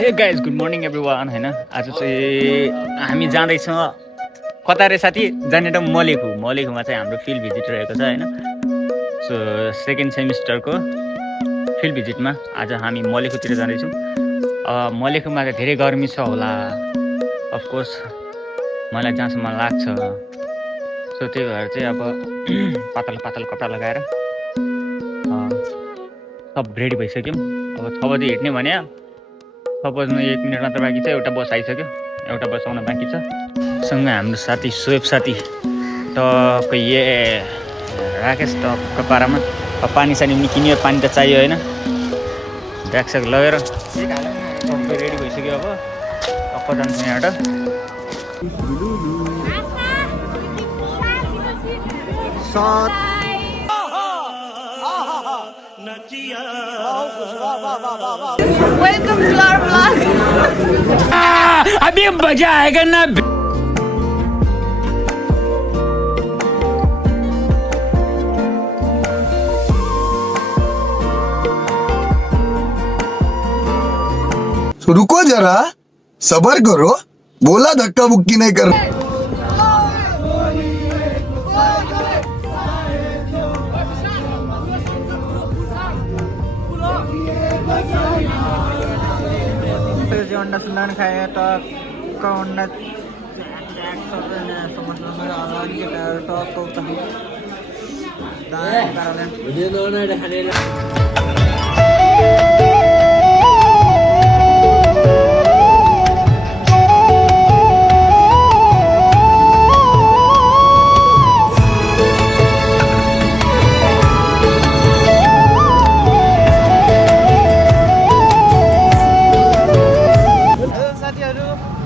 Hey guys good morning every one होइन आज चाहिँ हामी जाँदैछौँ कता रे साथी जाने त मलेखुमा चाहिँ हाम्रो फिल्ड भिजिट रहेको छ होइन। सो सेकेन्ड सेमिस्टरको फिल्ड भिजिटमा आज हामी मलेखुतिर जाँदैछौँ। मलेखुमा चाहिँ धेरै गर्मी छ होला अफकोर्स, मलाई जहाँसम्म लाग्छ। सो त्यही भएर चाहिँ अब पातल कपडा लगाएर सब रेडी भइसक्यौँ। अब 6 बजी हिँड्ने भने 6 बज्नु 1 मिनट मात्र बाँकी छ। एउटा बस आइसक्यो, एउटा बस आउन बाँकी छ। सँगै हाम्रो साथी सोएब साथी टक्क राकेश टक्क पारामा। पानी सानी पनि किन्यो, पानी त चाहियो होइन। ब्यागस्याग लगेर सबै रेडी भइसक्यो। अब टक्क जान्छौँ यहाँबाट। Welcome to our vlog. अभी मजा आएगा ना। तो रुको जरा, सबर करो, बोला धक्का बुक्की नहीं कर। अंडा सुंदर खाए टक्क अंडा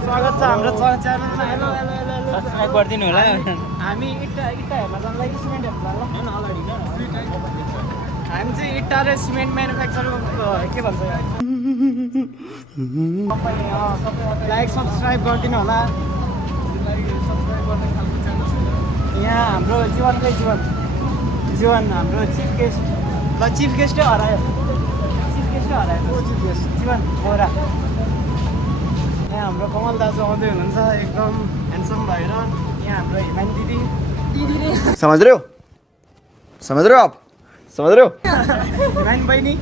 स्वागत छ हाम्रो च्यानलमा। हेलो सब्सक्राइब गरिदिनु होला। हामी इट्टा हेर्न जानलाई सिमेन्ट हेर्न जानला हामी चाहिँ इट्टा र सिमेन्ट म्यानुफ्याक्चर के भन्छ लाइक सब्सक्राइब गरिदिनु होला। यहाँ हाम्रो जीवन हाम्रो चिफ गेस्टै हरायो। जीवन बोरा। यहाँ हाम्रो कमल दाजु आउँदै हुनुहुन्छ, एकदम ह्यान्डसम भएर। यहाँ हाम्रो हिमानी दिदी समझ रहे हो आप, समझ रहे हो। हिमानी बहिनी।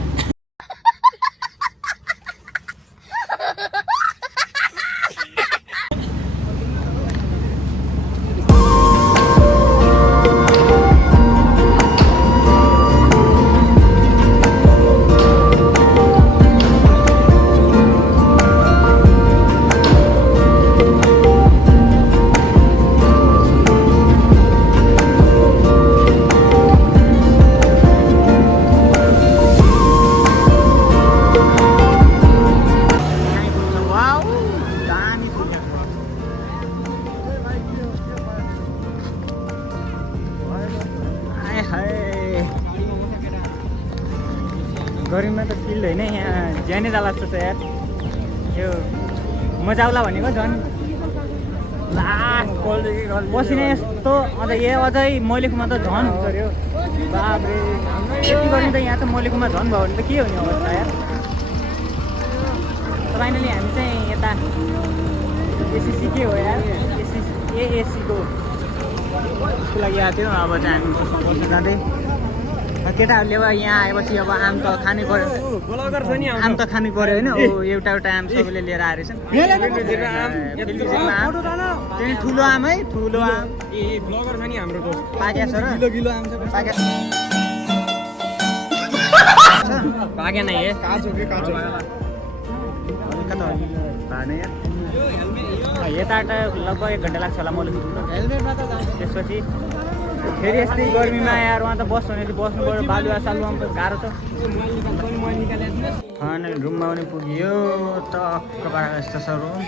गर्मीमा त फिल्ड होइन, यहाँ ज्यानै जाला जस्तो छ यार। यो मजा आउला भनेको झन् पसिना यस्तो। अन्त अझै मलेखुमा त झन् गऱ्यो बाब्रे। यति गर्मी त यहाँ त मलेखुमा झन् भयो भने त के हुने अवस्था यार। फाइनली हामी चाहिँ यता एसिसी के हो यार, एएससीको उसको लागि आएको थियौँ। अब चाहिँ हामी बस्नु जाँदै केटाहरूले अब यहाँ आएपछि अब आम त खानै पर्यो, आम त खानु पर्यो होइन। एउटा आम सबैले लिएर आएर चाहिँ ठुलो आम है, ठुलो आम पाक्या छ र पाक्या नै यताबाट लगभग 1 घन्टा लाग्छ होला मलाई। त्यसपछि फेरि यस्तै गर्मीमा यार वहाँ त बस्नु भने बस्नु पऱ्यो। बालुवा सालुवामा त गाह्रो छ। अनि रुममा पनि पुग्यो। टक्क पारेको यस्तो छ रुम,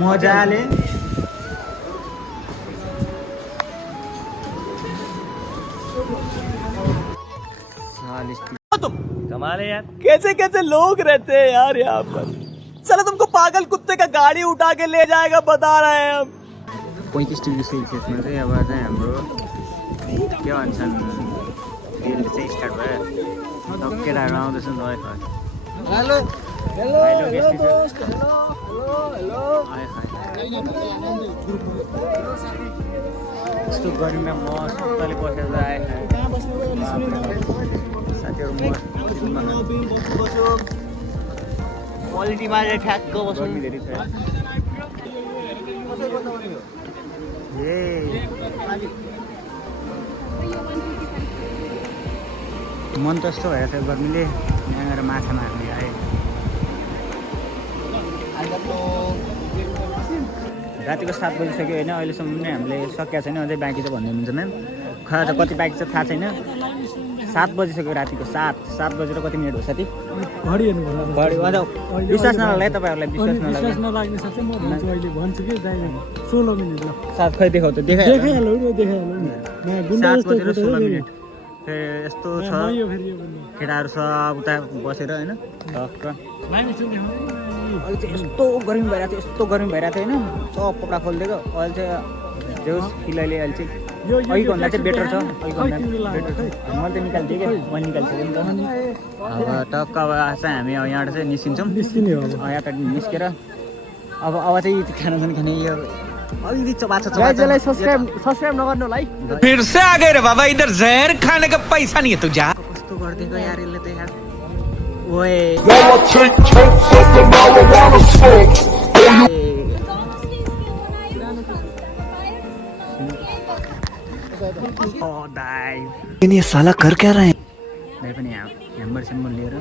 मजाले। कमाल है यार, कैसे कैसे लोग रहते हैं यार यहाँ पर। चलो तुमको पागल कुत्ते का गाड़ी उठा के ले जाएगा, बता रहे हैं हम। 35 डिग्री सेल्सियसमा चाहिँ अब चाहिँ हाम्रो के भन्छन् फिल्ड चाहिँ स्टार्ट भयो। केटाहरू आउँदैछन् है हेलो हेलो हेलो दोस्त हेलो हेलो यस्तो गर्मीमा म सुत्ताले बसेर आएँ साथीहरू क्वालिटीमा चाहिँ ठ्याक्क बस्नु धेरै छ मन त यस्तो भएर थियो गर्मीले यहाँ गएर माछा मार्ने आयो रातिको 7 बजिसक्यो होइन अहिलेसम्म पनि हामीले सकिएको छैन अझै बाँकी छ भन्दै हुनुहुन्छ म्याम खै त कति बाँकी छ थाहा छैन 7 बजिसक्यो रातिको 7 बजेर कति मिनट हो साथी घडी हेर्नु घडी विश्वास नलाग्यो तपाईँहरूलाई विश्वास नलाग्यो लाग्ने साथ चाहिँ म भन्छु अहिले भन्छु कि ड्राइभर 16 मिनट ल साथ खै देखाउ त देखाइहाल्नु देखाइहाल्नु नयाँ गुन्डा 7 जस्तो बजेर फोटो 16 है मिनट फेरि यस्तो छ यो फेरि यो भन्नु केटाहरू सब उता बसेर होइन टक्क लाइन चाहिँ अहिले चाहिँ यस्तो गर्मी भइरहेको थियो होइन सब कपडा खोलिदिएको अहिले चाहिँ जोस् फिलहाल अहिले चाहिँ अघिभन्दा चाहिँ बेटर छ बेटर छ मैले त निकालिदिएँ क्या मैले निकालिसकेँ नि त अब टक्क अब चाहिँ हामी यहाँबाट चाहिँ निस्किन्छौँ निस्किने हो यहाँबाट निस्केर अब चाहिँ खाने यो अलिकति चबाछ सब्सक्राइब नगर्नु होला है फिर से आ गए रे बाबा इधर जहर खाने का पैसा नहीं है तुझा कस्तो गरिदिएको यार यसले त यार ओए ये साला कर क्या रहे हैं दाइ पनि ह्याम्बर स्याम्बर लिएर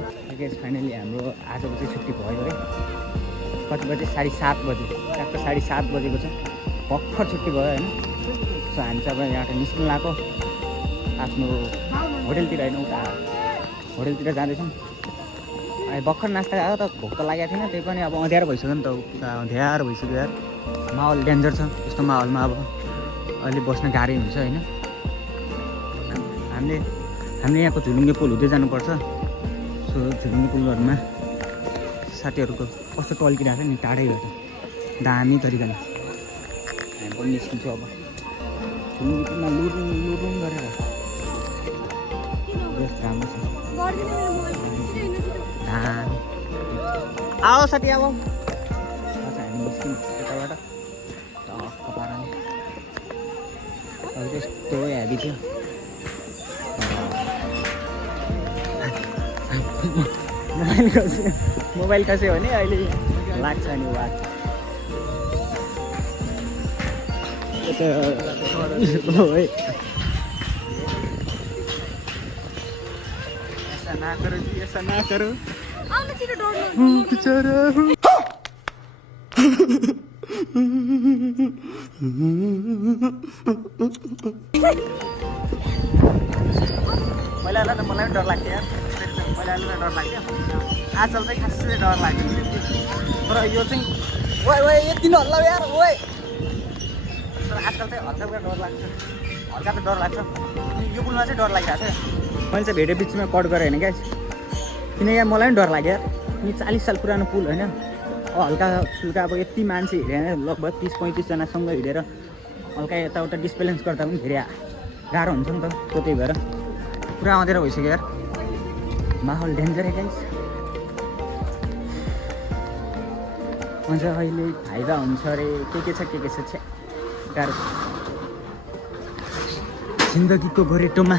फाइनली हाम्रो आजको चाहिँ छुट्टी भयो है कति बजे 7:30 बजे ट्याक्क 7:30 बजेको छ भर्खर छुट्टी भयो होइन सो हामी चाहिँ अब यहाँबाट निस्किनु लाग्यो आफ्नो होटेलतिर होइन उता होटेलतिर जाँदैछौँ अहिले भर्खर नास्ता आयो त भोक त लागेको थिएन त्यही पनि अब अँध्यारो भइसक्यो नि त उता अँध्यारो भइसक्यो यार माहौल डेन्जर छ यस्तो माहौलमा अब अहिले बस्न गाह्रै हुन्छ होइन हामीले यहाँको झुलुङ्गे पुल हुँदै जानुपर्छ सो झुलुङ्गे पुलहरूमा साथीहरूको कस्तो टल्किरहेको छ नि टाढैबाट दामी तरिकाले हामी पनि निस्किन्छौँ अब झुलुङ्गे पुलमा लुरुङ गरेर राम्रो छ दामी आओ साथी अब हामी निस्किन्छ यताबाट टक्क पाराले अब त्यस्तो हेभी थियो मोबाइल खस्यो भने अहिले लाग्छ नि वाट ऐसा ना करो पहिला त मलाई डर लाग्थ्यो यार पहिला डर लाग्थ्यो आजकल चाहिँ खासै डर लाग्दैन तर यो चाहिँ ओए यति नहल्ला यार ओए तर आजकल चाहिँ हल्का डर लाग्छ हल्का त डर लाग्छ यो पुलमा चाहिँ डर लागिरहेको छ मैले चाहिँ भेटे बिचमा कट गरेँ होइन क्या किनकि यार मलाई पनि डर लाग्यो यार यो 40 साल पुरानो पुल होइन हल्का फुल्का अब यति मान्छे हिँडेर लगभग 30-35 जनासँग हिँडेर हल्का यताउता डिस्पेलेन्स गर्दा पनि धेरै गाह्रो हुन्छ नि त त्यही भएर पुरा अँध्यारो भइसक्यो यार माहौल डेन्जर है गाइस अझ अहिले फाइदा हुन्छ अरे के छ छ्या गाह्रो जिन्दगीको गोरेटोमा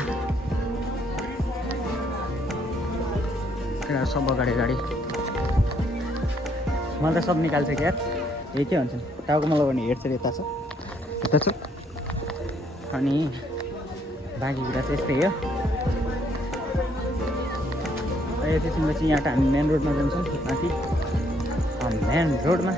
सब अगाडि मलाई त सब निकाल्छ क्या यार यही के भन्छ टाउकोमा लगाउने हेर्छ यता छ अनि बाँकी कुरा चाहिँ यस्तै हो त्यसपछि यहाँ हामी मेन रोडमा जान्छौँ माथि मेन रोडमा